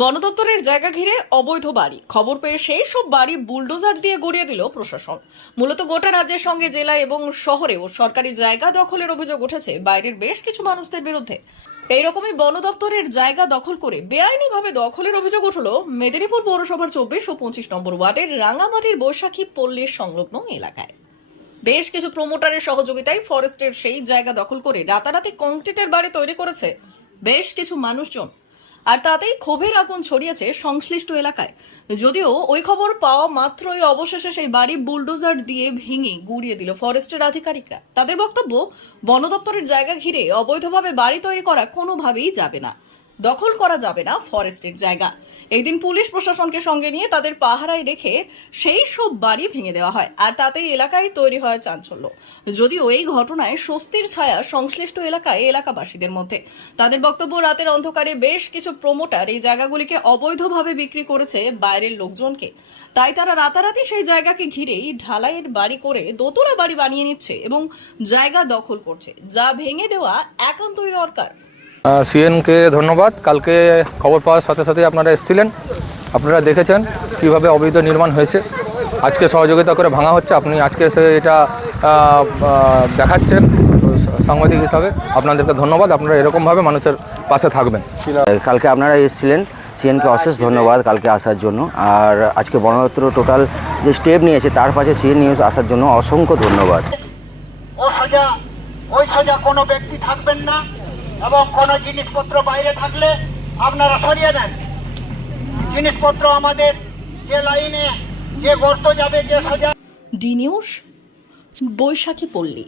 বন দপ্তরের জায়গা ঘিরে অবৈধ বাড়ি। খবর পেয়ে সেই সব বাড়ি বুলডোজার দিয়ে গড়িয়ে দিল প্রশাসন। মূলত গোটা রাজ্যের সঙ্গে, জেলা এবং শহরেও সরকারি জায়গা দখলের অভিযোগ উঠেছে বাইরের বেশ কিছু মানুষদের বিরুদ্ধে। এইরকমই বন দপ্তরের জায়গা দখল করে বেআইনিভাবে দখলের অভিযোগ উঠল মেদিনীপুর পৌরসভার চব্বিশ ও পঁচিশ নম্বর ওয়ার্ডের রাঙামাটির বৈশাখী পল্লীর সংলগ্ন এলাকায়। বেশ কিছু প্রমোটারের সহযোগিতায় ফরেস্টের সেই জায়গা দখল করে রাতারাতি কংক্রিটের বাড়ি তৈরি করেছে বেশ কিছু মানুষজন। আর তাতেই ক্ষোভের আগুন ছড়িয়েছে সংশ্লিষ্ট এলাকায়। যদিও ওই খবর পাওয়া মাত্রই অবশেষে সেই বাড়ি বুলডোজার দিয়ে ভেঙে গুড়িয়ে দিল ফরেস্টের আধিকারিকরা। তাদের বক্তব্য বন দপ্তরের জায়গা ঘিরে অবৈধভাবে বাড়ি তৈরি করা কোনোভাবেই যাবে না। দখল করা যাবে না ফরেস্টের জায়গা। এই দিন পুলিশ প্রশাসনকে সঙ্গে নিয়ে তাদের পাহারায় রেখে সেই সব বাড়ি ভেঙে দেওয়া হয়, আর তাতেই এলাকায় তৈরি হয় চাঞ্চল্য। যদিও এই ঘটনায় স্বস্তির ছায়া সংশ্লিষ্ট এলাকায় এলাকাবাসীদের মধ্যে। তাদের বক্তব্য রাতের অন্ধকারে বেশ কিছু প্রমোটার এই জায়গাগুলিকে অবৈধভাবে বিক্রি করেছে বাইরের লোকজনকে। তাই তারা রাতারাতি সেই জায়গাকে ঘিরেই ঢালাইয়ের বাড়ি করে দোতলা বাড়ি বানিয়ে নিচ্ছে এবং জায়গা দখল করছে, যা ভেঙে দেওয়া একান্তই দরকার। সিএনকে ধন্যবাদ। কালকে খবর পাওয়ার সাথে সাথে আপনারা এসেছিলেন। আপনারা দেখেছেন কীভাবে অবৈধ নির্মাণ হয়েছে। আজকে সহযোগিতা করে ভাঙা হচ্ছে। আপনি আজকে এসে এটা দেখাচ্ছেন সাংবাদিক হিসাবে। আপনাদেরকে ধন্যবাদ। আপনারা এরকমভাবে মানুষের পাশে থাকবেন। কালকে আপনারা এসেছিলেন। সিএনকে অশেষ ধন্যবাদ কালকে আসার জন্য। আর আজকে বনদপ্তর টোটাল যে স্টেপ নিয়েছে তার পাশে সিএন নিউজ আসার জন্য অসংখ্য ধন্যবাদ। ও সোজা ওই সোজা কোনো ব্যক্তি থাকবেন না। এবং কোনো জিনিসপত্র বাইরে থাকলে আপনারা সরিয়ে দেন। জিনিসপত্র আমাদের যে লাইনে যে গর্ত যাবে, যে সোজা ডি নিউজ, বৈশাখী পল্লী।